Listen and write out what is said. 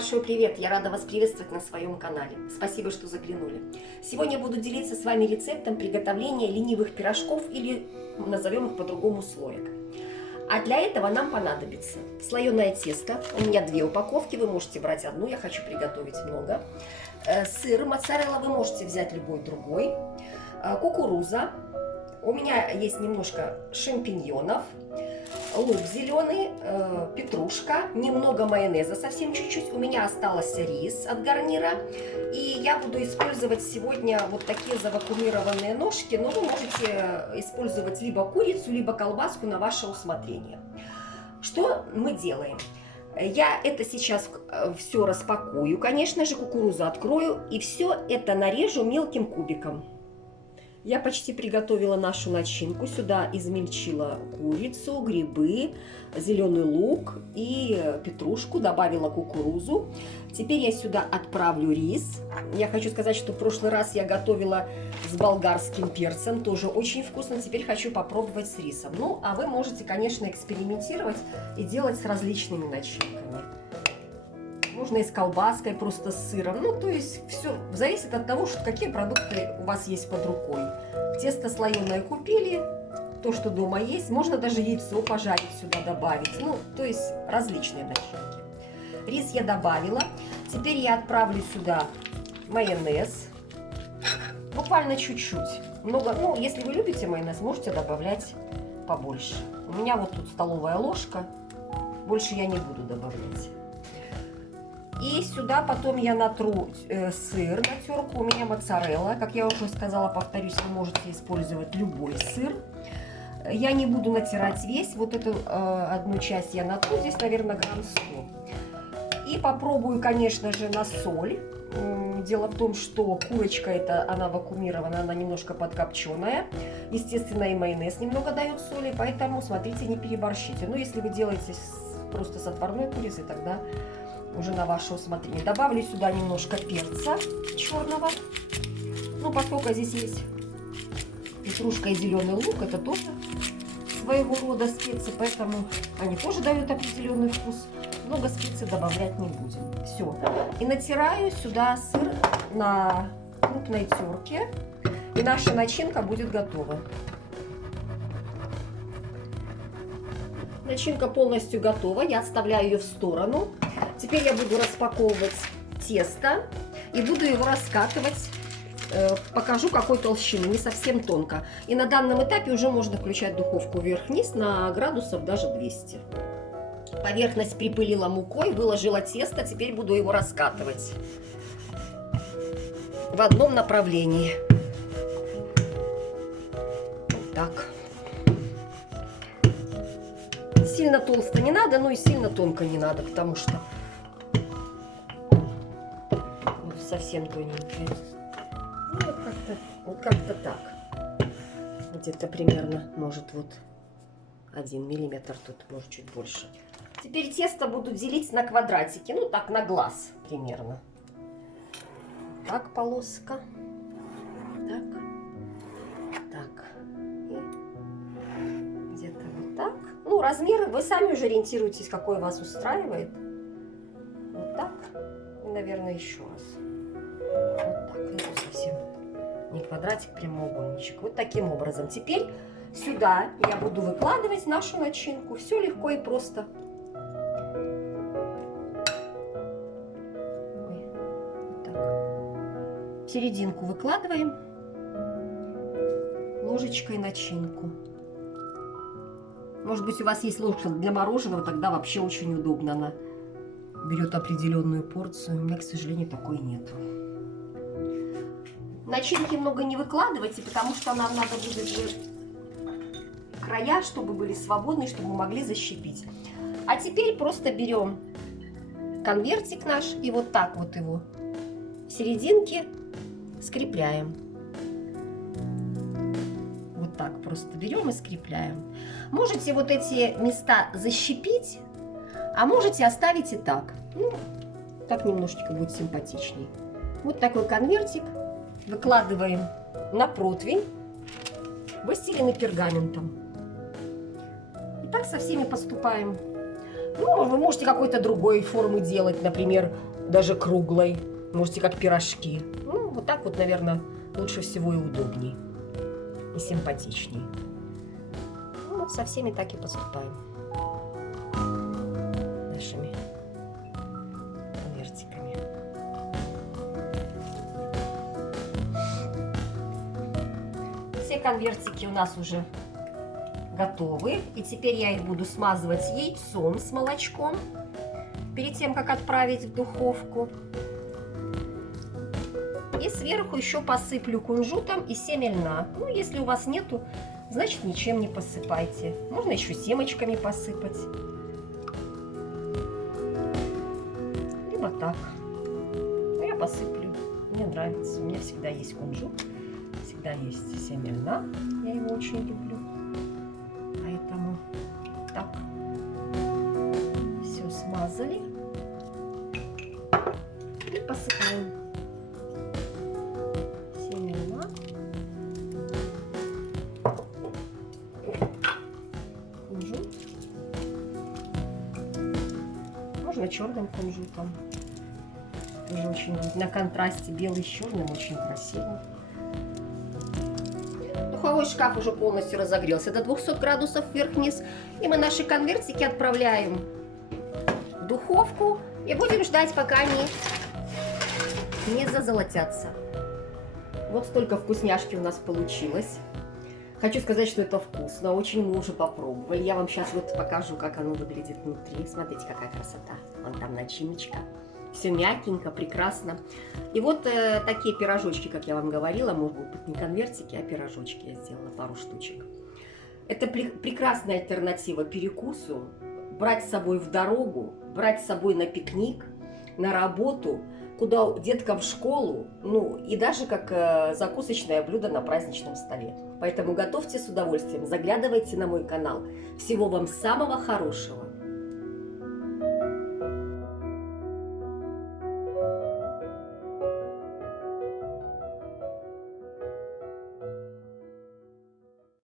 большой привет! Я рада вас приветствовать на своем канале. Спасибо, что заглянули. Сегодня я буду делиться с вами рецептом приготовления ленивых пирожков или назовем их по-другому слоек. А для этого нам понадобится слоеное тесто. У меня 2 упаковки, вы можете брать одну, я хочу приготовить много. Сыр моцарелла, вы можете взять любой другой. Кукуруза. У меня есть немножко шампиньонов. Лук зеленый, петрушка, немного майонеза, совсем чуть-чуть. У меня остался рис от гарнира. И я буду использовать сегодня вот такие завакуумированные ножки. Но вы можете использовать либо курицу, либо колбаску на ваше усмотрение. Что мы делаем? Я это сейчас все распакую, конечно же, кукурузу открою. И все это нарежу мелким кубиком. Я почти приготовила нашу начинку. Сюда измельчила курицу, грибы, зеленый лук и петрушку. Добавила кукурузу. Теперь я сюда отправлю рис. Я хочу сказать, что в прошлый раз я готовила с болгарским перцем. Тоже очень вкусно. Теперь хочу попробовать с рисом. Ну, а вы можете, конечно, экспериментировать и делать с различными начинками. Можно и с колбаской, просто с сыром. Ну, то есть, все зависит от того, какие продукты у вас есть под рукой. Тесто слоеное купили, то, что дома есть. Можно даже яйцо пожарить сюда добавить. Ну, то есть, различные начинки. Рис я добавила. Теперь я отправлю сюда майонез. Буквально чуть-чуть. Много, ну, если вы любите майонез, можете добавлять побольше. У меня вот тут столовая ложка. Больше я не буду добавлять. И сюда потом я натру сыр на терку. У меня моцарелла. Как я уже сказала, повторюсь, вы можете использовать любой сыр. Я не буду натирать весь. Вот эту одну часть я натру. Здесь, наверное, грамм 100. И попробую, конечно же, на соль. Дело в том, что курочка эта, она вакуумирована, она немножко подкопченая. Естественно, и майонез немного дает соли. Поэтому, смотрите, не переборщите. Но если вы делаете просто с отварной курицей, тогда уже на ваше усмотрение. Добавлю сюда немножко перца черного. Ну, поскольку здесь есть петрушка и зеленый лук, это тоже своего рода специи, поэтому они тоже дают определенный вкус. Много специй добавлять не будем. Все. И натираю сюда сыр на крупной терке. И наша начинка будет готова. Начинка полностью готова. Я отставляю ее в сторону. Теперь я буду распаковывать тесто и буду его раскатывать. Покажу, какой толщины, не совсем тонко. И на данном этапе уже можно включать духовку вверх-вниз на градусов даже 200. Поверхность припылила мукой, выложила тесто. Теперь буду его раскатывать в одном направлении. Вот так. Сильно толсто не надо, но и сильно тонко не надо, потому что совсем тоненькие. Ну, вот как-то так. Где-то примерно, может, вот 1 миллиметр, тут может чуть больше. Теперь тесто буду делить на квадратики, ну так, на глаз примерно. Так, полоска. Так. Так. И где-то вот так. Ну, размеры вы сами уже ориентируетесь, какой вас устраивает. Вот так. И, наверное, еще раз. Вот так. Это совсем не квадратик, прямоугольничек. Вот таким образом. Теперь сюда я буду выкладывать нашу начинку. Все легко и просто. Вот так. В серединку выкладываем ложечкой начинку. Может быть, у вас есть ложка для мороженого, тогда вообще очень удобно. Она берет определенную порцию. У меня, к сожалению, такой нету. Начинки много не выкладывайте, потому что нам надо будет края, чтобы были свободны, чтобы мы могли защипить. А теперь просто берем конвертик наш и вот так вот его в серединке скрепляем. Вот так просто берем и скрепляем. Можете вот эти места защипить, а можете оставить и так. Ну, так немножечко будет симпатичней. Вот такой конвертик выкладываем на противень, выстеленный пергаментом. И так со всеми поступаем. Ну, вы можете какой-то другой формы делать, например, даже круглой. Можете как пирожки. Ну, вот так вот, наверное, лучше всего и удобней. И симпатичней. Ну, вот со всеми так и поступаем. Нашими конвертиками. Все конвертики у нас уже готовы. И теперь я их буду смазывать яйцом с молочком перед тем, как отправить в духовку. И сверху еще посыплю кунжутом и семя льна. Ну, если у вас нету, значит ничем не посыпайте. Можно еще семечками посыпать. Либо так. Ну, я посыплю. Мне нравится. У меня всегда есть кунжут. Всегда есть семя льна. Я его очень люблю. Поэтому так. Все смазали. И посыпаем. Семя льна. Кунжут. Можно черным кунжутом. Тоже очень на контрасте белый с черным очень красиво. Духовой шкаф уже полностью разогрелся до 200 градусов вверх-вниз. И мы наши конвертики отправляем в духовку. И будем ждать, пока они не зазолотятся. Вот столько вкусняшки у нас получилось. Хочу сказать, что это вкусно. Очень мы уже попробовали. Я вам сейчас вот покажу, как оно выглядит внутри. Смотрите, какая красота. Вон там начиночка. Все мягенько, прекрасно. И вот такие пирожочки, как я вам говорила, могут быть не конвертики, а пирожочки. Я сделала пару штучек. Это прекрасная альтернатива перекусу. Брать с собой в дорогу, брать с собой на пикник, на работу, куда деткам в школу, ну и даже как закусочное блюдо на праздничном столе. Поэтому готовьте с удовольствием, заглядывайте на мой канал. Всего вам самого хорошего.